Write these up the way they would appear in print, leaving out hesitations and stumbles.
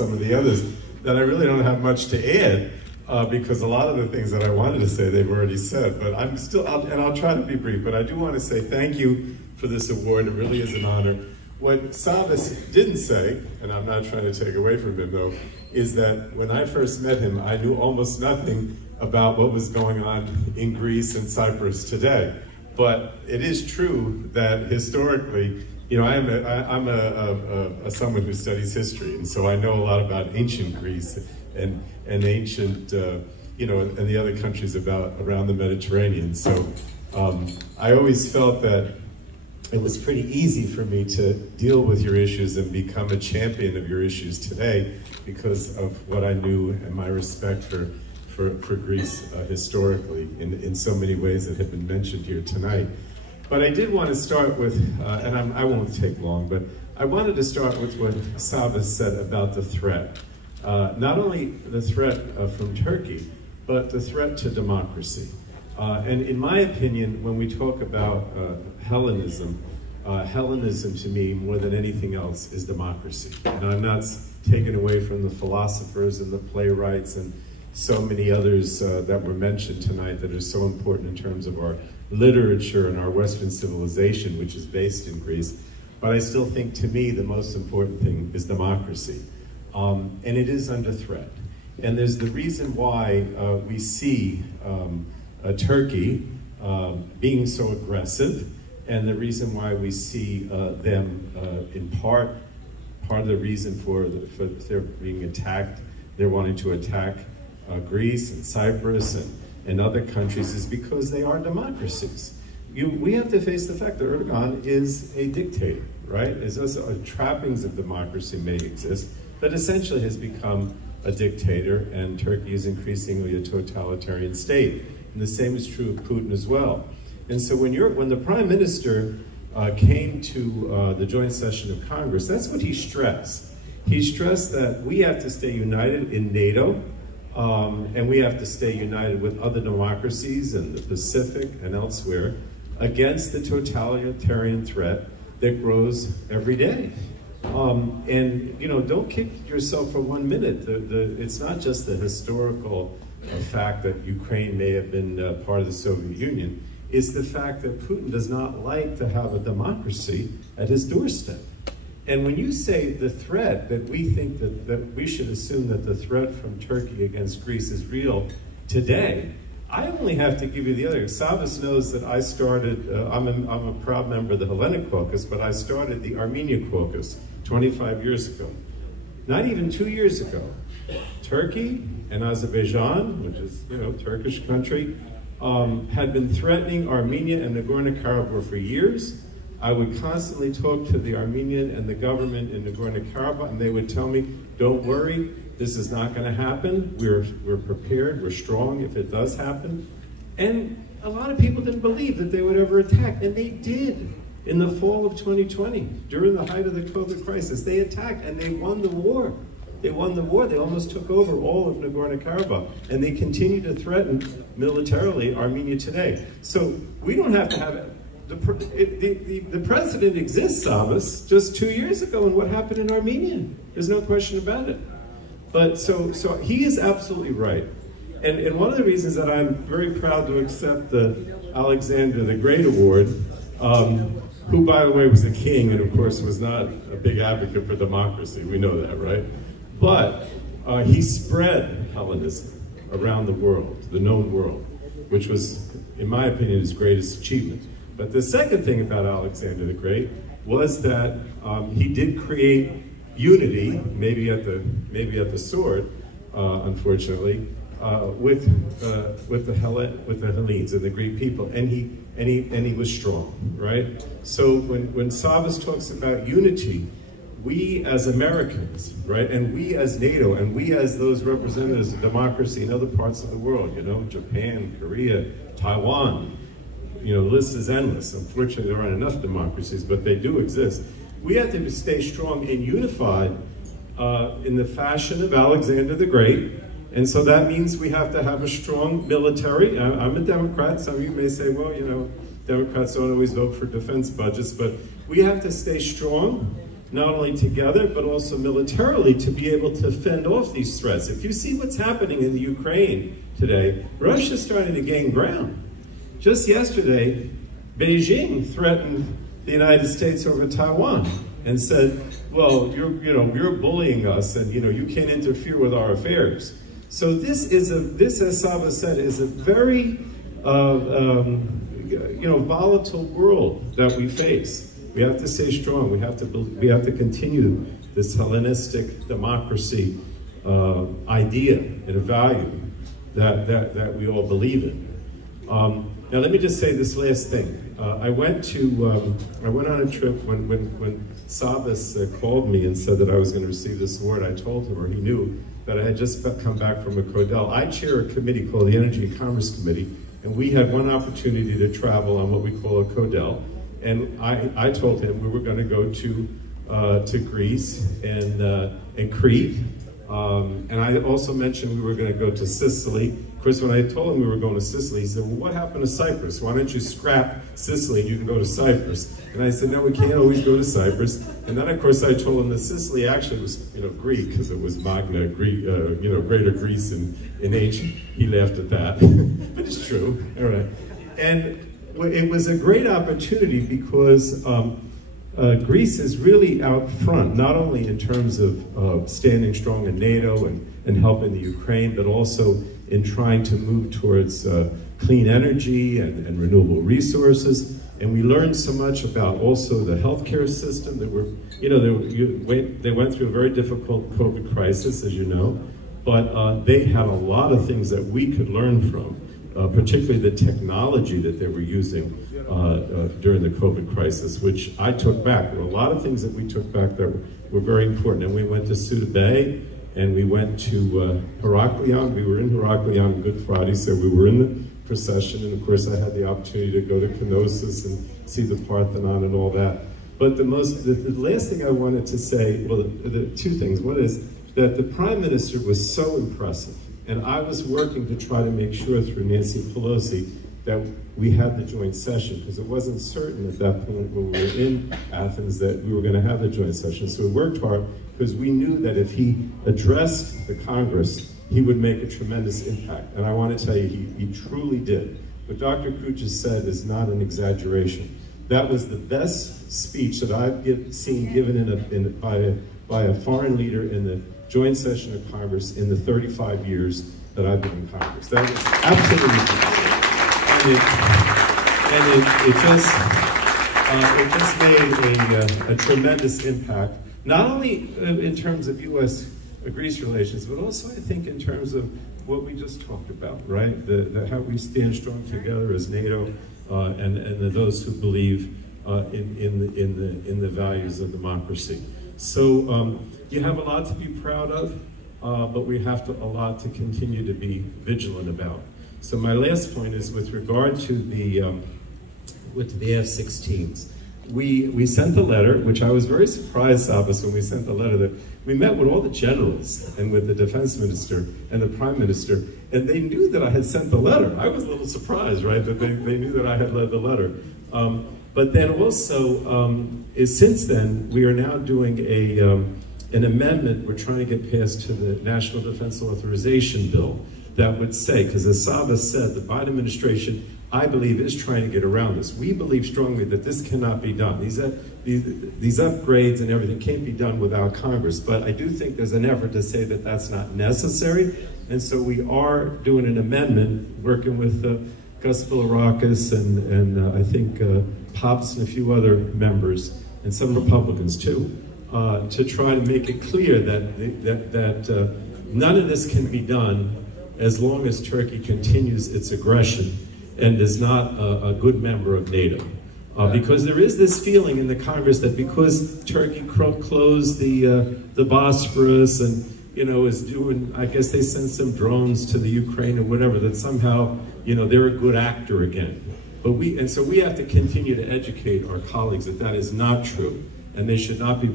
some of the others that I really don't have much to add, because a lot of the things that I wanted to say, they've already said, but I'm still, and I'll try to be brief, but I do want to say thank you for this award. It really is an honor. What Savas didn't say, and I'm not trying to take away from him though, is that when I first met him, I knew almost nothing about what was going on in Greece and Cyprus today. But it is true that historically, you know, I'm a someone who studies history, and so I know a lot about ancient Greece and ancient, you know, and the other countries around the Mediterranean. So I always felt that it was pretty easy for me to deal with your issues and become a champion of your issues today because of what I knew and my respect for Greece historically in so many ways that have been mentioned here tonight. But I did want to start with, and I won't take long, but I wanted to start with what Savas said about the threat. Not only the threat from Turkey, but the threat to democracy. And in my opinion, when we talk about Hellenism, Hellenism to me, more than anything else, is democracy. And I'm not taken away from the philosophers and the playwrights and so many others that were mentioned tonight that are so important in terms of our literature and our Western civilization, which is based in Greece. But I still think, to me, the most important thing is democracy. And it is under threat. And there's the reason why we see Turkey being so aggressive, and the reason why we see them, in part of the reason for their being attacked, they're wanting to attack Greece and Cyprus and other countries, is because they are democracies. We have to face the fact that Erdogan is a dictator, right? There's also trappings of democracy may exist, but essentially has become a dictator, and Turkey is increasingly a totalitarian state. And the same is true of Putin as well. And so when the Prime Minister came to the joint session of Congress, that's what he stressed. He stressed that we have to stay united in NATO, and we have to stay united with other democracies in the Pacific and elsewhere against the totalitarian threat that grows every day. And you know, don't kid yourself for 1 minute. It's not just the historical fact that Ukraine may have been part of the Soviet Union. It's the fact that Putin does not like to have a democracy at his doorstep. And when you say the threat, that we think that we should assume that the threat from Turkey against Greece is real today, I only have to give you the other. Savas knows that I started, I'm a proud member of the Hellenic Caucus, but I started the Armenia Caucus 25 years ago. Not even 2 years ago. Turkey and Azerbaijan, which is, you know, Turkish country, had been threatening Armenia and Nagorno-Karabakh for years. I would constantly talk to the Armenian and the government in Nagorno-Karabakh, and they would tell me, don't worry, this is not going to happen. We're prepared, we're strong if it does happen. And a lot of people didn't believe that they would ever attack, and they did. In the fall of 2020, during the height of the COVID crisis, they attacked and they won the war. They won the war. They almost took over all of Nagorno-Karabakh, and they continue to threaten militarily Armenia today. So we don't have to have it. The president exists, Savas, just 2 years ago, and what happened in Armenia? There's no question about it. But so he is absolutely right. And one of the reasons that I'm very proud to accept the Alexander the Great Award, who, by the way, was a king and, of course, was not a big advocate for democracy. We know that, right? But he spread Hellenism around the world, the known world, which was, in my opinion, his greatest achievement. But the second thing about Alexander the Great was that he did create unity, maybe at the sword, unfortunately, with the Hellenes and the Greek people, and he was strong, right? So when Savas talks about unity, we as Americans, right, and we as NATO, and we as those representatives of democracy in other parts of the world, you know, Japan, Korea, Taiwan, you know, the list is endless. Unfortunately, there aren't enough democracies, but they do exist. We have to stay strong and unified in the fashion of Alexander the Great. And so that means we have to have a strong military. I'm a Democrat. Some of you may say, well, you know, Democrats don't always vote for defense budgets, but we have to stay strong. not only together, but also militarily to be able to fend off these threats. If you see what's happening in the Ukraine today, Russia's starting to gain ground. Just yesterday, Beijing threatened the United States over Taiwan and said, well, you're bullying us, and you can't interfere with our affairs. So this, as Sava said, is a very volatile world that we face. We have to stay strong. We have to continue this Hellenistic democracy idea and a value that we all believe in. Now let me just say this last thing. I went on a trip when Sabas called me and said that I was going to receive this award. I told him, or he knew, that I had just come back from a CODEL. I chair a committee called the Energy and Commerce Committee, and we had one opportunity to travel on what we call a CODEL. And I told him we were going to go to Greece and Crete. And I also mentioned we were going to go to Sicily. Of course, when I told him we were going to Sicily, he said, well, what happened to Cyprus? Why don't you scrap Sicily and you can go to Cyprus? And I said, no, we can't always go to Cyprus. And then, of course, I told him that Sicily actually was, Greek, because it was Magna, Greater Greece in ancient. He laughed at that, but it's true. All right. And it was a great opportunity because Greece is really out front, not only in terms of standing strong in NATO and helping the Ukraine, but also in trying to move towards clean energy and renewable resources. And we learned so much about also the healthcare system. That they went through a very difficult COVID crisis, as you know, but they had a lot of things that we could learn from. Particularly the technology that they were using during the COVID crisis, which I took back. There were a lot of things that we took back that were very important. And we went to Suda Bay, and we went to Heraklion. We were in Heraklion on Good Friday, so we were in the procession. And of course, I had the opportunity to go to Knossos and see the Parthenon and all that. But the last thing I wanted to say, well, the two things. One is that the Prime Minister was so impressive. And I was working to try to make sure through Nancy Pelosi that we had the joint session, because it wasn't certain at that point when we were in Athens that we were going to have the joint session. So we worked hard because we knew that if he addressed the Congress, he would make a tremendous impact. And I want to tell you, he truly did. What Dr. Kruch has said is not an exaggeration. That was the best speech that I've seen given by a foreign leader in the joint session of Congress in the 35 years that I've been in Congress. That was absolutely, and it just made a tremendous impact, not only in terms of U.S.-Greece relations, but also I think in terms of what we just talked about, right? How we stand strong together as NATO and those who believe in the values of democracy. So you have a lot to be proud of, but we have a lot to continue to be vigilant about. So my last point is with regard to the F-16s. We sent a letter, which I was very surprised, Sabas, when we sent the letter, that we met with all the generals and with the defense minister and the prime minister, and they knew that I had sent the letter. I was a little surprised, right, that they knew that I had led the letter. But then also, since then, we are now doing an amendment we're trying to get passed to the National Defense Authorization Bill that would say, because as Saba said, the Biden administration, I believe, is trying to get around this. We believe strongly that this cannot be done. These upgrades and everything can't be done without Congress, but I do think there's an effort to say that that's not necessary, and so we are doing an amendment, working with Gus Bilirakis and I think Pops and a few other members, and some Republicans too, to try to make it clear that none of this can be done as long as Turkey continues its aggression and is not a good member of NATO. Because there is this feeling in the Congress that because Turkey closed the Bosphorus and is doing, I guess they sent some drones to the Ukraine or whatever, that somehow they're a good actor again. So we have to continue to educate our colleagues that that is not true. and they should not be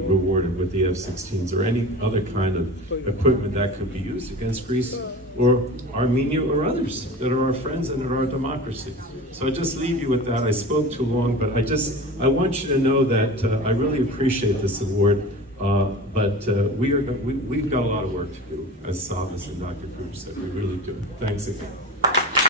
rewarded with the F-16s or any other kind of equipment that could be used against Greece or Armenia or others that are our friends and that are our democracy. So I just leave you with that. I spoke too long, but I want you to know that I really appreciate this award, but we've got a lot of work to do, as Savas and Dr. Kruger said. We really do. Thanks again.